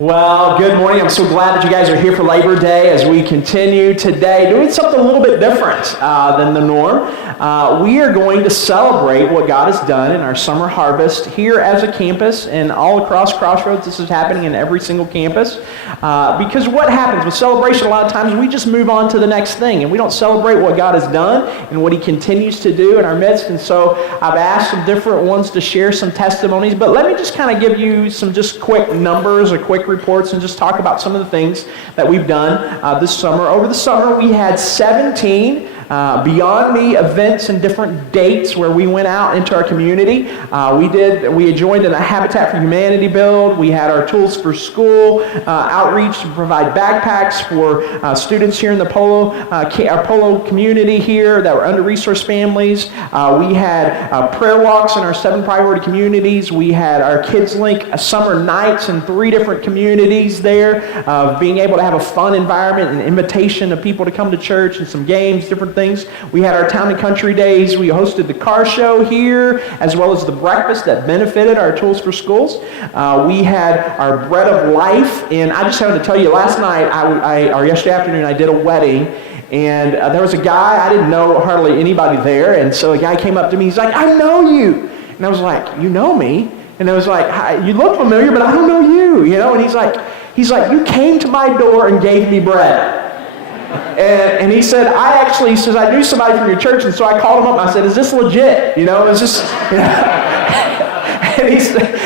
Well, good morning. I'm so glad that you guys are here for Labor Day as we continue today doing something a little bit different than the norm. We are going to celebrate what God has done in our summer harvest here as a campus and all across Crossroads. This is happening in every single campus because what happens with celebration, a lot of times we just move on to the next thing and we don't celebrate what God has done and what He continues to do in our midst. And so I've asked some different ones to share some testimonies, but let me just kind of give you some just quick numbers or quick reports and just talk about some of the things that we've done this summer. Over the summer, we had 17 Beyond Me events and different dates where we went out into our community. We had joined in a Habitat for Humanity build. We had our Tools for School outreach to provide backpacks for students here in the our Polo community here that were under-resourced families. We had prayer walks in our 7 priority communities. We had our Kids Link summer nights in 3 different communities there, being able to have a fun environment and invitation of people to come to church and some games, different things. We had our Town and Country Days. We hosted the car show here, as well as the breakfast that benefited our Tools for Schools. We had our Bread of Life, and I just wanted to tell you, last night, or yesterday afternoon, I did a wedding, and there was a guy, I didn't know hardly anybody there, and so a guy came up to me, he's like, "I know you." And I was like, "You know me?" And I was like, "You look familiar, but I don't know you," And he's like, "You came to my door and gave me bread." And he said, he says, "I knew somebody from your church," and so I called him up and I said, "Is this legit? Is this?"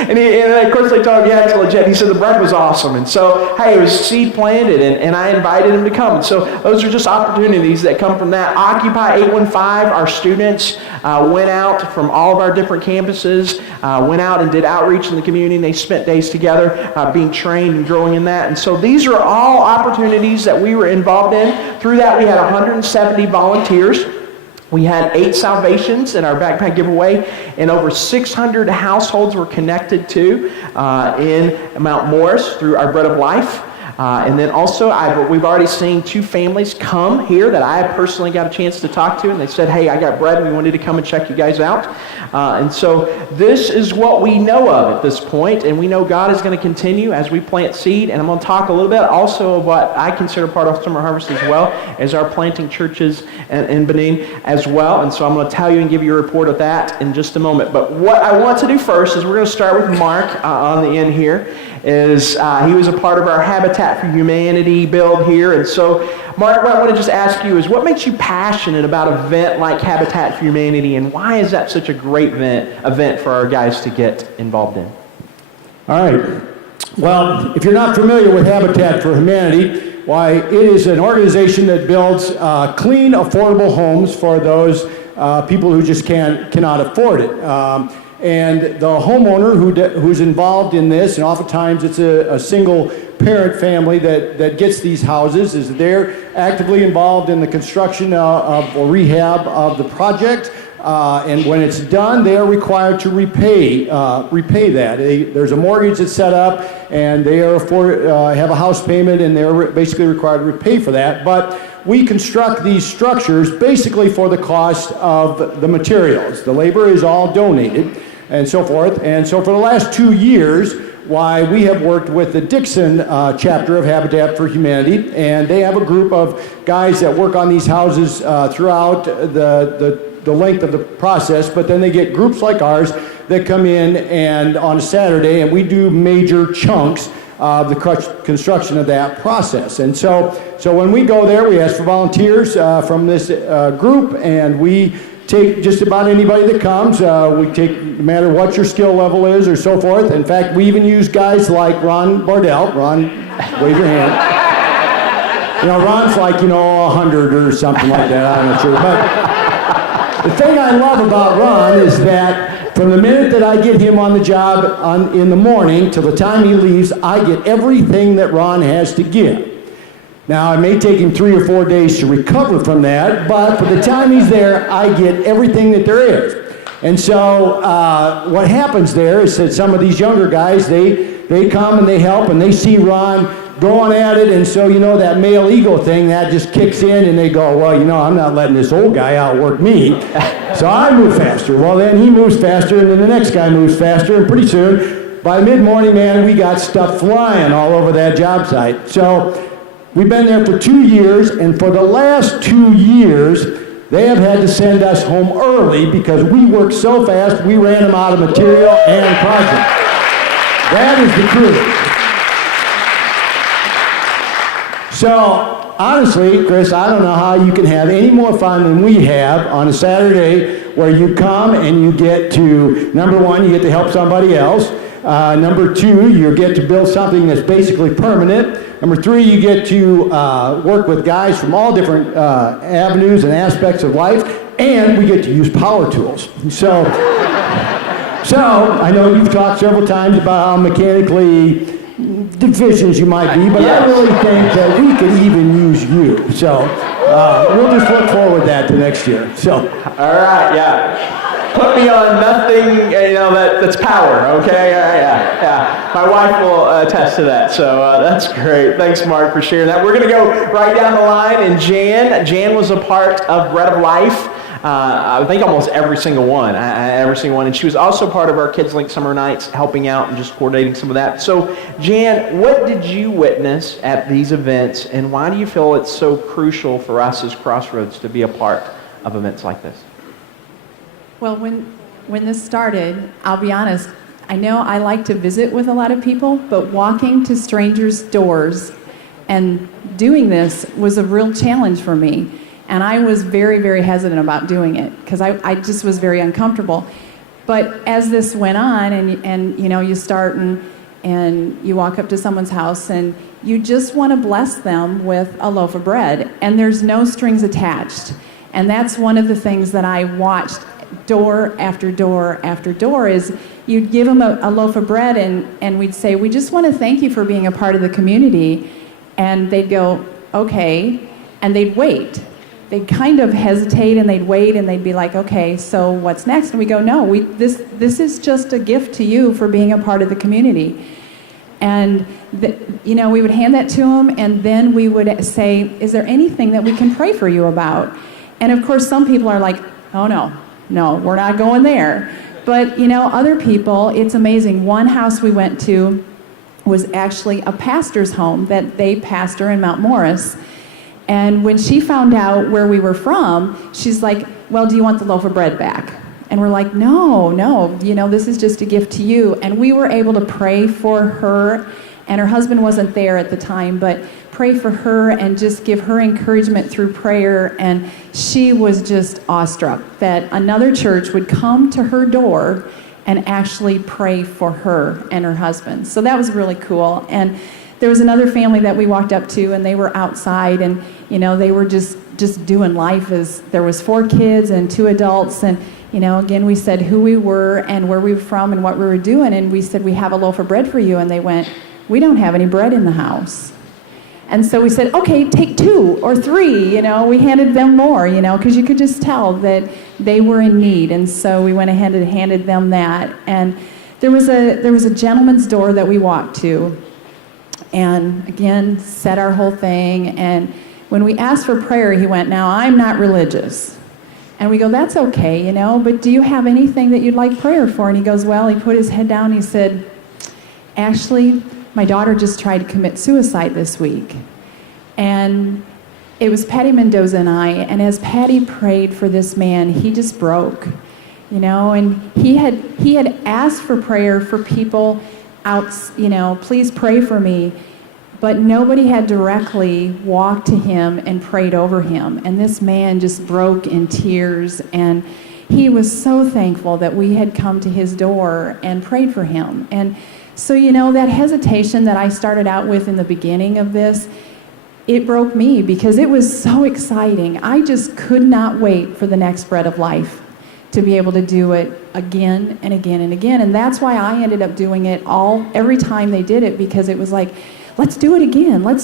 And of course they told him, "Yeah, it's legit." He said the bread was awesome. And so, hey, it was seed planted, and I invited him to come. And so those are just opportunities that come from that. Occupy 815, our students went out from all of our different campuses, went out and did outreach in the community, and they spent days together being trained and growing in that. And so these are all opportunities that we were involved in. Through that, we had 170 volunteers. We had 8 salvations in our backpack giveaway, and over 600 households were connected to in Mount Morris through our Bread of Life. And then also, we've already seen 2 families come here that I personally got a chance to talk to, and they said, "Hey, I got bread, and we wanted to come and check you guys out." And so this is what we know of at this point, and we know God is going to continue as we plant seed. And I'm going to talk a little bit also of what I consider part of Summer Harvest as well, as our planting churches in Benin as well. And so I'm going to tell you and give you a report of that in just a moment. But what I want to do first is we're going to start with Mark on the end here. He was a part of our Habitat for Humanity build here. And so, Mark, what I want to just ask you is, what makes you passionate about an event like Habitat for Humanity, and why is that such a great event for our guys to get involved in? All right. Well, if you're not familiar with Habitat for Humanity, why, it is an organization that builds clean, affordable homes for those people who just cannot afford it. And the homeowner who's involved in this, and oftentimes it's a single parent family that gets these houses, is they're actively involved in the construction or rehab of the project. And when it's done, they are required to repay that. There's a mortgage that's set up, and they have a house payment, and they're basically required to repay for that. But we construct these structures basically for the cost of the materials. The labor is all donated, and so forth. And so for the last 2 years, why, we have worked with the Dixon chapter of Habitat for Humanity, and they have a group of guys that work on these houses throughout the length of the process, but then they get groups like ours that come in and on a Saturday, and we do major chunks of the construction of that process. And so when we go there, we ask for volunteers from this group, and we take just about anybody that comes. We take, no matter what your skill level is or so forth. In fact, we even use guys like Ron Bardell. Ron, wave your hand. Ron's like, 100 or something like that. I'm not sure. But the thing I love about Ron is that from the minute that I get him on the job in the morning till the time he leaves, I get everything that Ron has to give. Now, it may take him 3 or 4 days to recover from that, but for the time he's there, I get everything that there is. And so what happens there is that some of these younger guys, they come and they help, and they see Ron going at it, and so, that male ego thing, that just kicks in, and they go, "Well, I'm not letting this old guy outwork me, so I move faster." Well, then he moves faster, and then the next guy moves faster, and pretty soon, by mid-morning, man, we got stuff flying all over that job site. So we've been there for 2 years, and for the last 2 years, they have had to send us home early because we worked so fast, we ran them out of material and project. That is the truth. So, honestly, Chris, I don't know how you can have any more fun than we have on a Saturday where you come and you get to, number one, you get to help somebody else. Number two, you get to build something that's basically permanent. Number three, you get to work with guys from all different avenues and aspects of life, and we get to use power tools. So I know you've talked several times about how mechanically deficient you might be, but I really think that we could even use you. So we'll just look forward to that to next year. So. All right, yeah. Put me on nothing, that's power, okay? Yeah. My wife will attest to that, so that's great. Thanks, Mark, for sharing that. We're going to go right down the line, and Jan was a part of Bread of Life. I think almost every single one, and she was also part of our Kids Link Summer Nights, helping out and just coordinating some of that. So, Jan, what did you witness at these events, and why do you feel it's so crucial for us as Crossroads to be a part of events like this? Well, when this started, I'll be honest, I know I like to visit with a lot of people, but walking to strangers' doors and doing this was a real challenge for me. And I was very, very hesitant about doing it because I just was very uncomfortable. But as this went on and you start and you walk up to someone's house and you just want to bless them with a loaf of bread, and there's no strings attached. And that's one of the things that I watched door after door after door is you'd give them a loaf of bread and we'd say, we just want to thank you for being a part of the community. And they'd go, okay, and they'd wait. They'd kind of hesitate and they'd wait and they'd be like, okay, so what's next? And we go, no, this is just a gift to you for being a part of the community. And we would hand that to them, and then we would say, is there anything that we can pray for you about? And of course, some people are like, oh no, we're not going there. But, other people, it's amazing. One house we went to was actually a pastor's home that they pastor in Mount Morris. And when she found out where we were from, she's like, well, do you want the loaf of bread back? And we're like, no, this is just a gift to you. And we were able to pray for her, and her husband wasn't there at the time, but pray for her and just give her encouragement through prayer. And she was just awestruck that another church would come to her door and actually pray for her and her husband. So that was really cool. And there was another family that we walked up to, and they were outside, and they were just doing life as there was 4 kids and 2 adults. And again, we said who we were and where we were from and what we were doing, and we said, we have a loaf of bread for you. And they went, we don't have any bread in the house. And so we said, okay, take 2 or 3, we handed them more, because you could just tell that they were in need. And so we went ahead and handed them that. And there was a gentleman's door that we walked to, and again, said our whole thing. And when we asked for prayer, he went, now, I'm not religious. And we go, that's okay, but do you have anything that you'd like prayer for? And he goes, well, he put his head down, and he said, actually, my daughter just tried to commit suicide this week. And it was Patty Mendoza and I, and as Patty prayed for this man, he just broke, and he had asked for prayer for people out, please pray for me, but nobody had directly walked to him and prayed over him. And this man just broke in tears, and he was so thankful that we had come to his door and prayed for him. And so, that hesitation that I started out with in the beginning of this, it broke me because it was so exciting. I just could not wait for the next Bread of Life to be able to do it again and again and again. And that's why I ended up doing it every time they did it, because it was like, let's do it again, and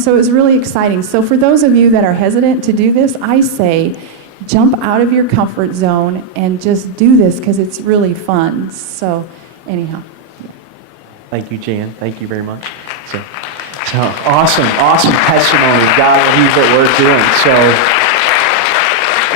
so it was really exciting. So for those of you that are hesitant to do this, I say, jump out of your comfort zone and just do this because it's really fun. So anyhow. Yeah. Thank you, Jan. Thank you very much. So awesome testimony. God, what we're doing. So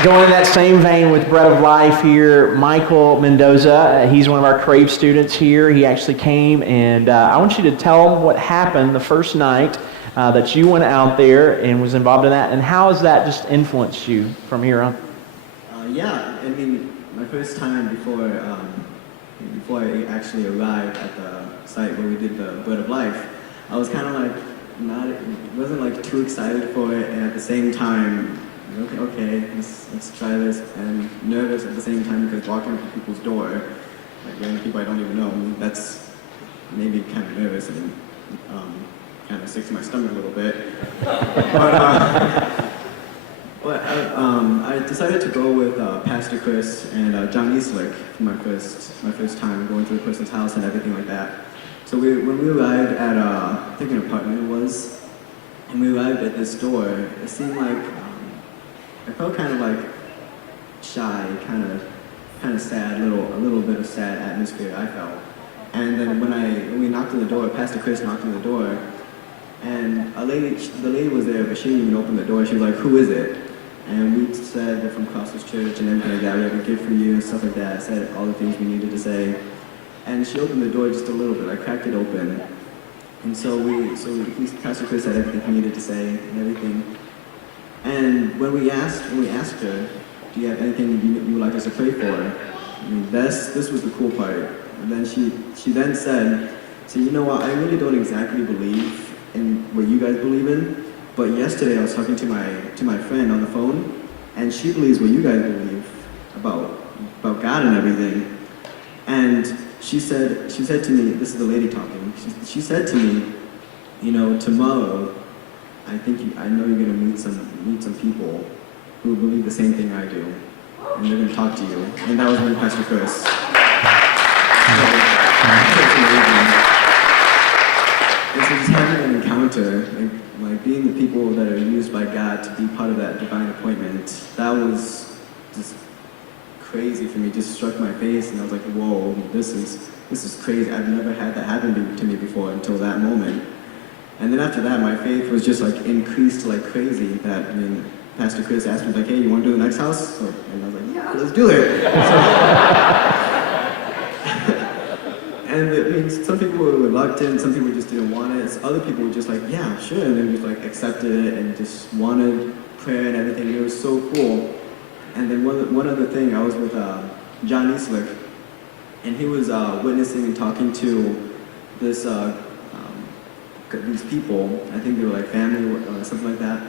Going in that same vein with Bread of Life here, Michael Mendoza, he's one of our Crave students here. He actually came, and I want you to tell him what happened the first night that you went out there and was involved in that, and how has that just influenced you from here on? Yeah, I mean, my first time before I actually arrived at the site where we did the Bread of Life, I was kind of like wasn't like too excited for it, and at the same time, okay, let's try this, and nervous at the same time because walking up to people's door, like random people I don't even know, that's maybe kind of nervous and kind of sick to my stomach a little bit. But I decided to go with Pastor Chris and John Eastlick for my first time going to a person's house and everything like that. So when we arrived at I think an apartment it was, and we arrived at this door, it seemed like I felt kind of like shy, kind of sad, a little bit of sad atmosphere I felt. And then when we knocked on the door, Pastor Chris knocked on the door, and the lady was there, but she didn't even open the door. She was like, "Who is it?" And we said, "We're from Crossroads Church," and everything like that. We have a gift for you and stuff like that. I said all the things we needed to say. And she opened the door just a little bit. I cracked it open. And so Pastor Chris said everything he needed to say and everything. And when we asked her, "Do you have anything you would like us to pray for?" I mean, this was the cool part. And then she then said, "So you know what? I really don't exactly believe in what you guys believe in, but yesterday I was talking to my friend on the phone, and she believes what you guys believe about God and everything." And she said to me, this is the lady talking. She said to me, "Tomorrow, I know you're gonna meet some people who believe the same thing I do, and they're gonna talk to you." And that was when Pastor Chris. And so just having an encounter, like being the people that are used by God to be part of that divine appointment, that was just crazy for me. Just struck my face, and I was like, "Whoa, this is crazy. I've never had that happen to me before until that moment." And then after that, my faith was just like increased like crazy. Pastor Chris asked me like, "Hey, you want to do the next house?" And I was like, "Yeah, let's do it." And some people were reluctant, some people just didn't want it. Other people were just like, "Yeah, sure," and they just like accepted it and just wanted prayer and everything. It was so cool. And then one other thing, I was with John Eastlick, and he was witnessing and talking to these people. I think they were like family or something like that.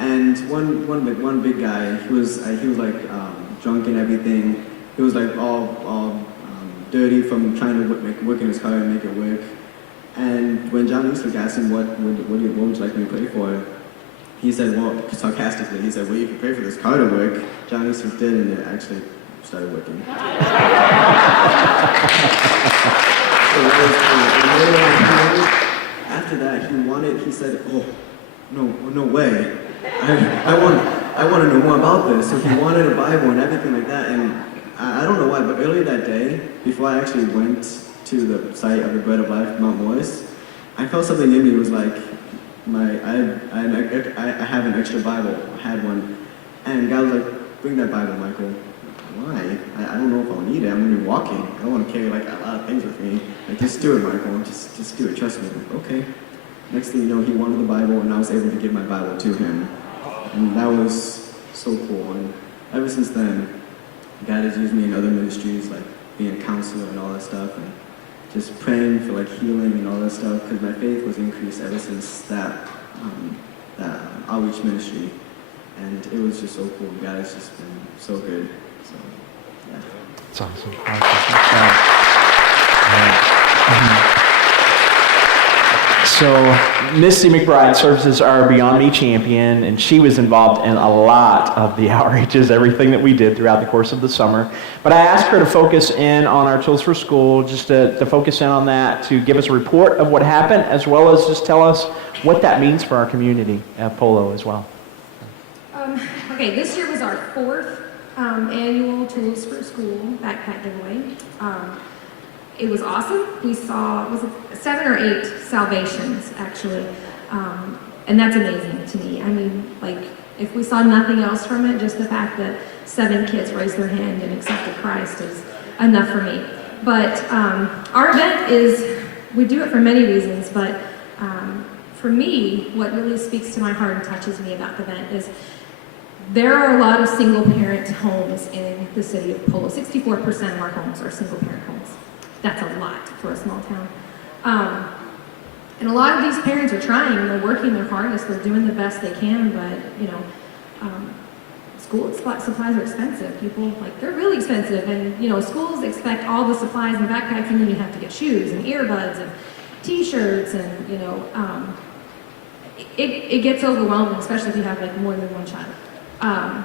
And one big guy, he was like drunk and everything. He was like all dirty from trying to work in his car and make it work. And when John Eastlick asked him what would you like me to pray for, he said, well, sarcastically, he said, "Well, you can pray for this car to work." John Eastlick did, and it actually started working. After that, he said, "Oh, no way. I want to know more about this." So he wanted a Bible and everything like that. And I don't know why, but earlier that day, before I actually went to the site of the Bread of Life, Mount Morris, I felt something in me. It was like, I have an extra Bible. I had one. And God was like, "Bring that Bible, Michael." Why? I don't know if I'll need it. I'm going to be walking. I don't want to carry like a lot of things with me. Like, just do it, Michael. Just do it. Trust me. Okay. Next thing you know, he wanted the Bible, and I was able to give my Bible to him. And that was so cool. And ever since then, God has used me in other ministries, like being a counselor and all that stuff, and just praying for like healing and all that stuff, because my faith was increased ever since that outreach ministry. And it was just so cool. God has just been so good. So, yeah. That's awesome. So Misty McBride serves as our Beyond Me champion, and she was involved in a lot of the outreaches, everything that we did throughout the course of the summer. But I asked her to focus in on our Tools for School, just to focus in on that, to give us a report of what happened, as well as just tell us what that means for our community at Polo as well. Okay, this year was our fourth annual Tools for School backpack giveaway. It was awesome. We saw, was it 7 or 8 salvations, actually. And that's amazing to me. I mean, like, If we saw nothing else from it, just the fact that 7 kids raised their hand and accepted Christ is enough for me. But our event we do it for many reasons, but for me, what really speaks to my heart and touches me about the event is there are a lot of single-parent homes in the city of Polo. 64% of our homes are single-parent homes. That's a lot for a small town. And a lot of these parents are trying, they're working their hardest, they're doing the best they can, but, school supplies are expensive. People, they're really expensive, and, schools expect all the supplies and backpacks, and then you have to get shoes and earbuds and t-shirts, and, it gets overwhelming, especially if you have, more than one child.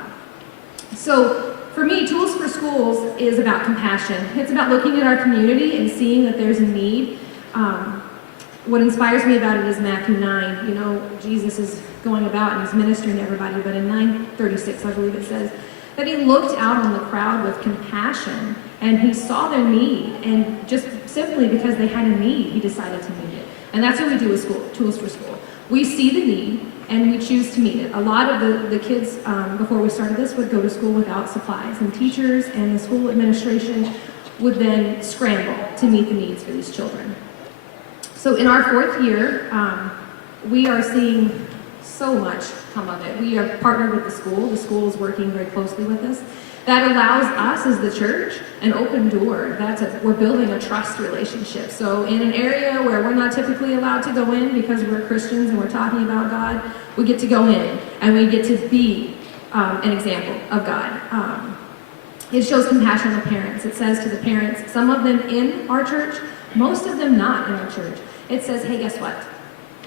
So, for me, Tools for Schools is about compassion. It's about looking at our community and seeing that there's a need. What inspires me about it is Matthew 9. Jesus is going about and he's ministering to everybody, but in 9:36, I believe it says, that he looked out on the crowd with compassion and he saw their need, and just simply because they had a need, he decided to meet it. And that's what we do with Tools for School. We see the need and we choose to meet it. A lot of the kids, before we started this, would go to school without supplies, and teachers and the school administration would then scramble to meet the needs for these children. So in our 4th year, we are seeing so much come of it. We have partnered with the school. The school is working very closely with us. That allows us as the church an open door. We're building a trust relationship. So in an area where we're not typically allowed to go in because we're Christians and we're talking about God, we get to go in and we get to be an example of God. It shows compassion on the parents. It says to the parents, some of them in our church, most of them not in our church. It says, hey, guess what?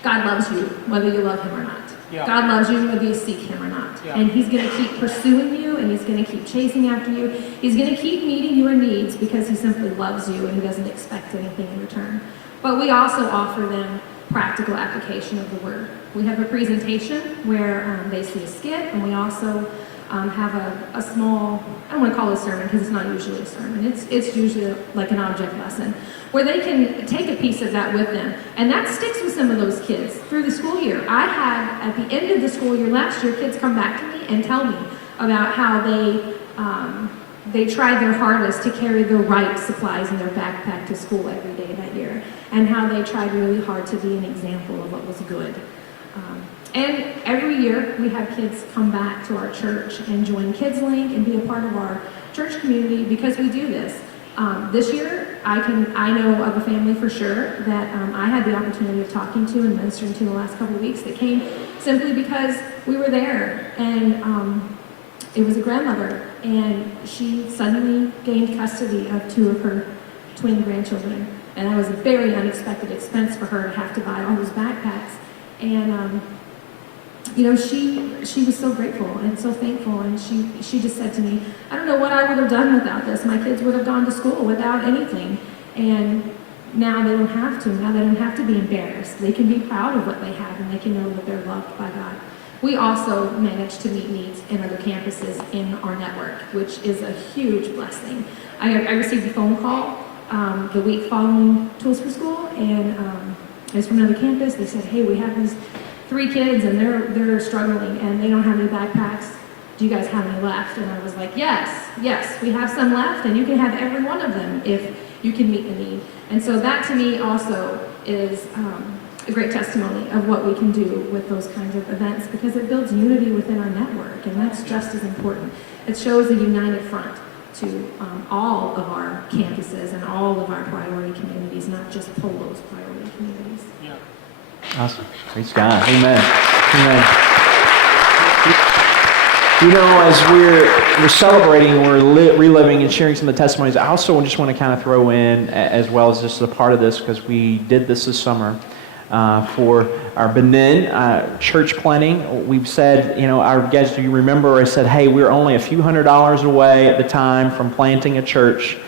God loves you, whether you love him or not. Yeah. God loves you, whether you seek him or not. Yeah. And he's going to keep pursuing you, and he's going to keep chasing after you. He's going to keep meeting your needs because he simply loves you and he doesn't expect anything in return. But we also offer them practical application of the word. We have a presentation where they see a skit, and we also have a small, I don't want to call it a sermon because it's not usually a sermon. It's usually like an object lesson where they can take a piece of that with them. And that sticks with some of those kids through the school year. I had, at the end of the school year last year, kids come back to me and tell me about how they tried their hardest to carry the right supplies in their backpack to school every day that year, and how they tried really hard to be an example of what was good. And every year we have kids come back to our church and join Kids Link and be a part of our church community because we do this. This year, I know of a family for sure that I had the opportunity of talking to and ministering to in the last couple of weeks that came simply because we were there, and it was a grandmother, and she suddenly gained custody of 2 of her twin grandchildren, and that was a very unexpected expense for her to have to buy all those backpacks, and she was so grateful and so thankful, and she just said to me, I don't know what I would have done without this. My kids would have gone to school without anything, and now they don't have to. Now they don't have to be embarrassed. They can be proud of what they have, and they can know that they're loved by God. We also manage to meet needs in other campuses in our network, which is a huge blessing. I received a phone call the week following Tools for School, and it was from another campus. They said, hey, we have these 3 kids and they're struggling and they don't have any backpacks. Do you guys have any left? And I was like, yes, we have some left, and you can have every one of them if you can meet the need. And so that to me also is a great testimony of what we can do with those kinds of events, because it builds unity within our network, and that's just as important. It shows a united front to all of our campuses and all of our priority communities, not just Polo's priority communities. Yeah. Awesome. Praise God. Amen. Amen. As we're celebrating, we're reliving and sharing some of the testimonies, I also just want to kind of throw in, as well as just a part of this, because we did this summer for our Benin church planting. We've said, our guys, do you remember I said, hey, we're only a few $100s away at the time from planting a church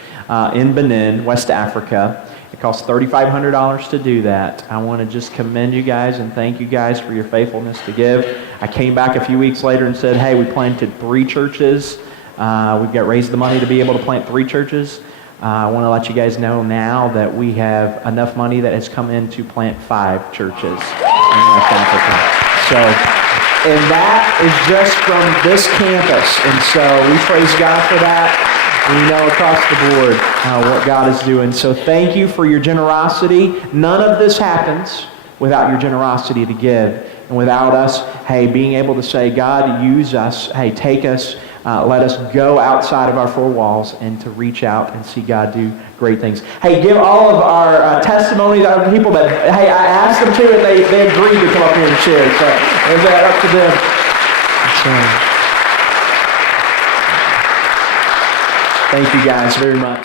in Benin, West Africa. It costs $3,500 to do that. I want to just commend you guys and thank you guys for your faithfulness to give. I came back a few weeks later and said, hey, we planted 3 churches. We've got raised the money to be able to plant 3 churches. I want to let you guys know now that we have enough money that has come in to plant 5 churches in West Africa. So And that is just from this campus. And so we praise God for that. We know across the board what God is doing. So thank you for your generosity. None of this happens without your generosity to give. And without us, hey, being able to say, God, use us. Hey, take us. Let us go outside of our four walls and to reach out and see God do great things. Hey, give all of our testimonies out of people that, hey, I asked them to, and they agreed to come up here and share. So is that up to them? Thank you guys very much.